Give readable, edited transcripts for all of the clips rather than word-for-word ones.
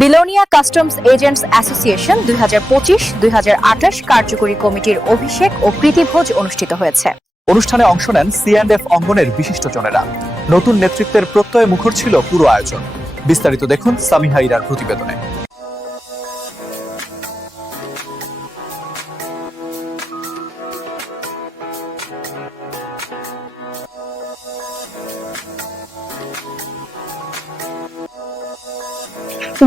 Belonia customs agents association 2025-2028 কার্যকরী কমিটির অভিষেক ও প্রীতিভোজ অনুষ্ঠিত হয়েছে। অনুষ্ঠানে অংশ নেন C&F অঙ্গনের বিশিষ্টজনেরা। নতুন নেতৃত্বের প্রত্যয় মুখর ছিল পুরো আয়োজন। বিস্তারিত দেখুন সামিহা ইরার প্রতিবেদনে।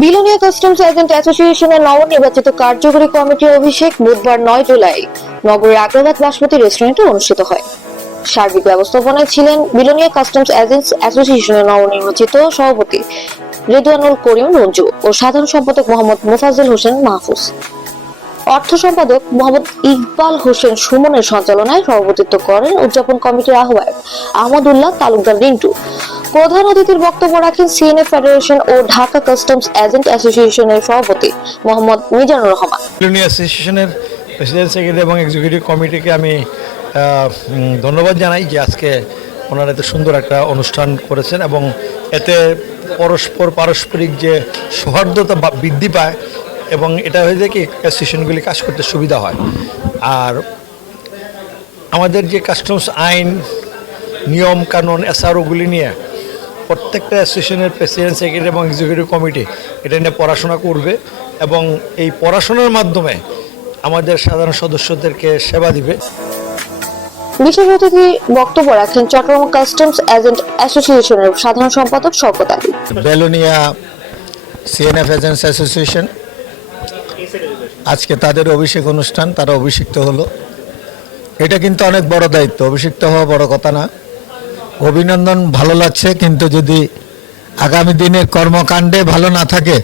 বিলোনিয়া কাস্টমস এজেন্ট অ্যাসোসিয়েশনের নবনির্বাচিত কার্যকরী কমিটির অভিষেক বুধবার 9 জুলাই নগরীর আগ্রাবাদ বাসমতি রেস্টুরেন্টে অনুষ্ঠিত হয়। সার্বিক ব্যবস্থাপনায় ছিলেন বিলোনিয়া কাস্টমস এজেন্টস অ্যাসোসিয়েশনের নবনির্বাচিত সভাপতি রেদওয়ানুল করিম রঞ্জু ও সাধারণ সম্পাদক মোহাম্মদ মোফাজ্জল হোসেন মাহফুজ। অর্থ সম্পাদক মোহাম্মদ ইকবাল হোসেন সুমনের সঞ্চালনায় সভাপতিত্ব করেন উদযাপন কমিটির আহ্বায়ক আহমদুল্লাহ তালুকদার রিন্টু। প্রধান অতিথির বক্তব্য রাখেন C&F ফেডারেশন ও ঢাকা কাস্টমস এজেন্ট অ্যাসোসিয়েশনের সভাপতি মোহাম্মদ মিজানুর রহমান। বিলোনিয়া অ্যাসোসিয়েশনের প্রেসিডেন্ট সেক্রেটারি এবং এক্সিকিউটিভ কমিটিকে আমি ধন্যবাদ জানাই যে আজকে ওনারা এত সুন্দর একটা অনুষ্ঠান করেছেন এবং এতে পারস্পরিক যে সৌহার্দ্যতা বৃদ্ধি পায় এবং এটা হয়ে যায় কি অ্যাসোসিয়েশনগুলি কাজ করতে সুবিধা হয়। আর আমাদের যে কাস্টমস আইন নিয়ম কানুন SROগুলি নিয়ে প্রত্যেকটা অ্যাসোসিয়েশনের প্রেসিডেন্ট সেক্রেটারি এবং এক্সিকিউটিভ কমিটি এটা নিয়ে পড়াশোনা করবে এবং এই পড়াশোনার মাধ্যমে আমাদের সাধারণ সদস্যদেরকে সেবা দিবে। বিশেষ অতিথি বক্তব্য রাখেন চট্টগ্রাম কাস্টমস এজেন্ট অ্যাসোসিয়েশনের সাধারণ সম্পাদক Shaukat Ali. Belonia C&F agents association আজকে তাদের অভিষেক অনুষ্ঠান, তারা অভিষিক্ত হলো। এটা কিন্তু অনেক বড় দায়িত্ব, অভিষিক্ত হওয়া বড় কথা না। অভিনন্দন, ভালো লাগছে, কিন্তু যদি আগামী দিনের কর্মকাণ্ডে ভালো না থাকে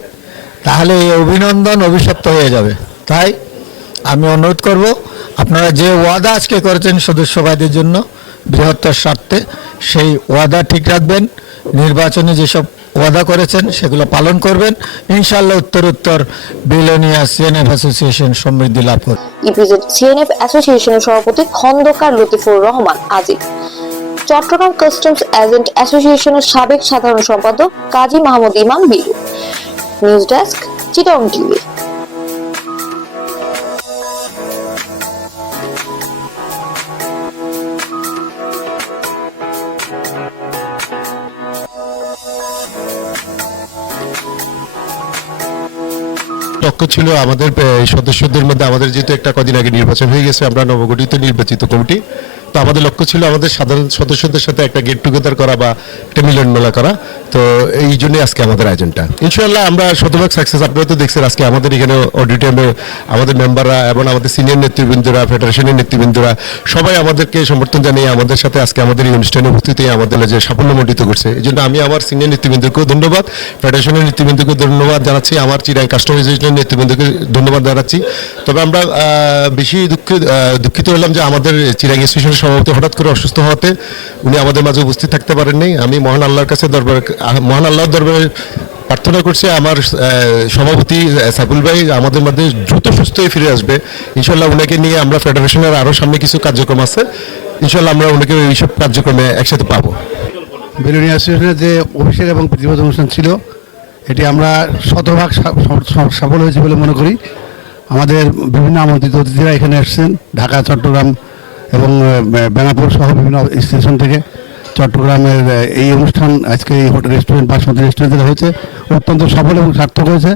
তাহলে এই অভিনন্দন অভিশপ্ত হয়ে যাবে। তাই আমি অনুরোধ করব আপনারা যে ওয়াদা আজকে করেছেন সদস্যবাদের জন্য বৃহত্তর স্বার্থে, সেই ওয়াদা ঠিক রাখবেন। নির্বাচনে যেসব ওয়াদা করেছেন সেগুলো পালন করবেন। ইনশাআল্লাহ উত্তর বিলোনিয়া C&F অ্যাসোসিয়েশন সমৃদ্ধি লাভ করবে। ইপিজেড C&F অ্যাসোসিয়েশনের সভাপতি খন্দকার লতিফুর রহমান আজিজ, চট্টগ্রাম কাস্টমস এজেন্ট অ্যাসোসিয়েশনের সাবেক সাধারণ সম্পাদক কাজী মাহমুদ ইমাম Bilu. News desk, Chittagong TV. লক্ষ্য ছিল আমাদের সদস্যদের মধ্যে, আমাদের যেহেতু একটা কদিন আগে নির্বাচন হয়ে গেছে, আমরা নবগঠিত নির্বাচিত কমিটি, তো আমাদের লক্ষ্য ছিল আমাদের সাধারণ সদস্যদের সাথে একটা গেট টুগেদার করা বা একটা মিলন মেলা করা। তো এই জন্যই আজকে আমাদের আয়োজনটা। ইনশাআল্লাহ আমরা শতভাগ সাকসেস। আপনারা তো দেখছেন আজকে আমাদের এখানে অডিটোরিয়ামে আমাদের মেম্বাররা এবং আমাদের সিনিয়র নেতৃবৃন্দরা, ফেডারেশনের নেতৃবৃন্দরা সবাই আমাদেরকে সমর্থন জানিয়ে আমাদের সাথে আজকে আমাদের এই অনুষ্ঠানে উপস্থিত হয়ে আমাদের যে সাফল্যমণ্ডিত করছে। এই জন্য আমি আমার সিনিয়র নেতৃবৃন্দকেও ধন্যবাদ, ফেডারেশনের নেতৃবৃন্দকে ধন্যবাদ জানাচ্ছি, আমার চিরাং কাস্টমাইজেশনের নেতৃবৃন্দকে ধন্যবাদ জানাচ্ছি। তবে আমরা বেশি দুঃখিত হলাম যে আমাদের চিরাং অ্যাসোসিয়েশনের সভাপতি হঠাৎ করে অসুস্থ হওয়াতে উনি আমাদের মাঝে উপস্থিত থাকতে পারেননি। আমি মহান আল্লাহর দরবারে প্রার্থনা করছি আমার সভাপতি সাইফুল ভাই আমাদের মধ্যে দ্রুত সুস্থ হয়ে ফিরে আসবে। ইনশাল্লাহ ওনাকে নিয়ে আমরা ফেডারেশনের আরও সামনে কিছু কার্যক্রম আছে, ইনশাল্লাহ আমরা ওনাকে এইসব কার্যক্রমে একসাথে পাবো। বিলোনিয়া অ্যাসোসিয়েশনের যে অভিষেক এবং প্রীতিভোজ অনুষ্ঠান ছিল, এটি আমরা শতভাগ সফল হয়েছে বলে মনে করি। আমাদের বিভিন্ন আমন্ত্রিত অতিথিরা এখানে এসেছেন ঢাকা, চট্টগ্রাম এবং বেনাপুর সহ বিভিন্ন স্টেশন থেকে। চট্টগ্রামের এই অনুষ্ঠান আজকে এই হোটেল রেস্টুরেন্ট বাসমতি রেস্টুরেন্টে হয়েছে, অত্যন্ত সফল এবং সার্থক হয়েছে।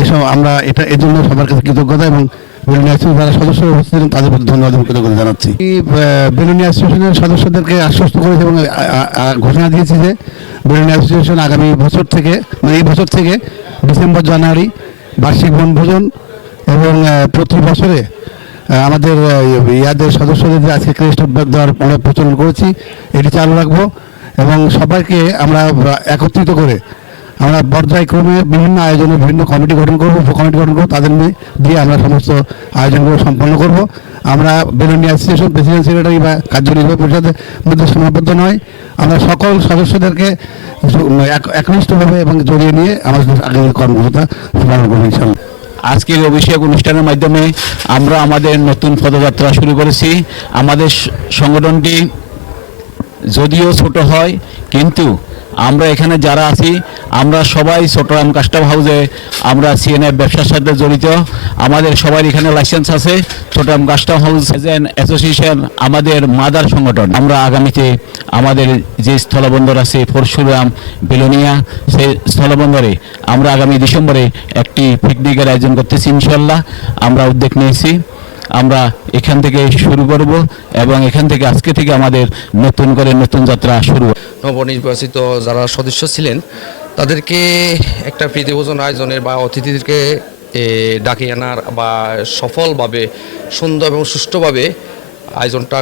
এইসব আমরা এর জন্য সবার কাছে কৃতজ্ঞতা এবং বিলোনিয়া অ্যাসোসিয়েশন যারা সদস্যরা উপস্থিত ছিলেন তাদের প্রতি ধন্যবাদ এবং কৃতজ্ঞতা জানাচ্ছি। বিলোনিয়া অ্যাসোসিয়েশনের সদস্যদেরকে আশ্বস্ত করেছে এবং ঘোষণা দিয়েছি যে বিলোনিয়া অ্যাসোসিয়েশন আগামী বছর থেকে, মানে এই বছর থেকে ডিসেম্বর জানুয়ারি বার্ষিক বনভোজন এবং প্রতি বছরে আমাদের ইয়াদের সদস্যদের যে আজকে ক্রেস্ট অফ দেওয়ার আমরা প্রচলন করেছি, এটি চালু রাখবো এবং সবাইকে আমরা একত্রিত করে আমরা পর্যায়ক্রমে বিভিন্ন আয়োজনে বিভিন্ন কমিটি গঠন করবো, উপকমিটি গঠন করবো, তাদের দিয়ে আমরা সমস্ত আয়োজনগুলো সম্পন্ন করব। আমরা বিলোনিয়া অ্যাসোসিয়েশন প্রেসিডেন্ট সেক্রেটারি বা কার্যনির্বাহী পরিষদের মধ্যে সীমাবদ্ধ নয়, আমরা সকল সদস্যদেরকে একনিষ্ঠভাবে এবং জড়িয়ে নিয়ে আমাদের আগামী কর্মকর্তা পালন করবো ইনশাআল্লাহ। আজকের অভিষেক অনুষ্ঠানের মাধ্যমে আমরা আমাদের নতুন পদযাত্রা শুরু করেছি। আমাদের সংগঠনটি যদিও ছোট হয় কিন্তু আমরা এখানে যারা আছি আমরা সবাই চট্টগ্রাম কাস্টম হাউসে আমরা সিএনএফ ব্যবসার সাথে জড়িত। আমাদের সবার এখানে লাইসেন্স আছে। চট্টগ্রাম কাস্টম হাউস অ্যাসোসিয়েশন আমাদের মাদার সংগঠন। আমরা আগামীতে আমাদের যে স্থলবন্দর আছে পরশুরাম, বিলোনিয়া, সেই স্থলবন্দরে আমরা আগামী ডিসেম্বরে একটি পিকনিকের আয়োজন করতেছি ইনশাল্লাহ। আমরা উদ্যোগ নিয়েছি, আমরা এখান থেকে শুরু করব এবং এখান থেকে আজকে থেকে আমাদের নতুন করে নতুন যাত্রা শুরু। নবনির্বাচিত যারা সদস্য ছিলেন তাদেরকে একটা প্রীতিভোজন আয়োজনের বা অতিথিদেরকে ডাকে আনার বা সফলভাবে সুন্দর এবং সুষ্ঠুভাবে আয়োজনটা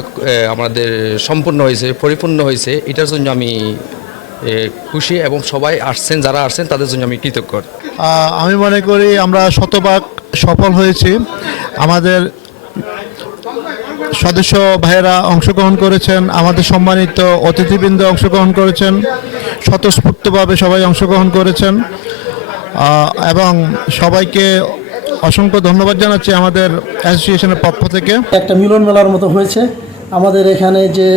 আমাদের সম্পূর্ণ হয়েছে, পরিপূর্ণ হয়েছে। এটার জন্য আমি খুশি এবং সবাই আসছেন, যারা আসছেন তাদের জন্য আমি কৃতজ্ঞ। আমি মনে করি আমরা শতভাগ সফল হয়েছি। আমাদের সদস্য ভাইয়েরা অংশগ্রহণ করেছেন, আমাদের সম্মানিত অতিথিবৃন্দ অংশগ্রহণ করেছেন, স্বতঃস্ফূর্তভাবে সবাই অংশগ্রহণ করেছেন এবং সবাইকে অসংখ্য ধন্যবাদ জানাচ্ছি আমাদের অ্যাসোসিয়েশনের পক্ষ থেকে। একটা মিলন মেলার মতো হয়েছে। আমাদের এখানে যে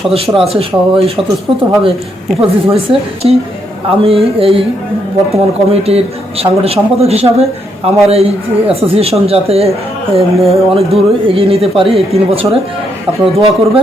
সদস্যরা আছে সবাই স্বতঃস্ফূর্তভাবে উপস্থিত হয়েছে। আমি এই বর্তমান কমিটির সাংগঠনিক সম্পাদক হিসাবে আমার এই অ্যাসোসিয়েশন যাতে অনেক দূর এগিয়ে নিতে পারি এই 3 বছরে, আপনারা দোয়া করবেন।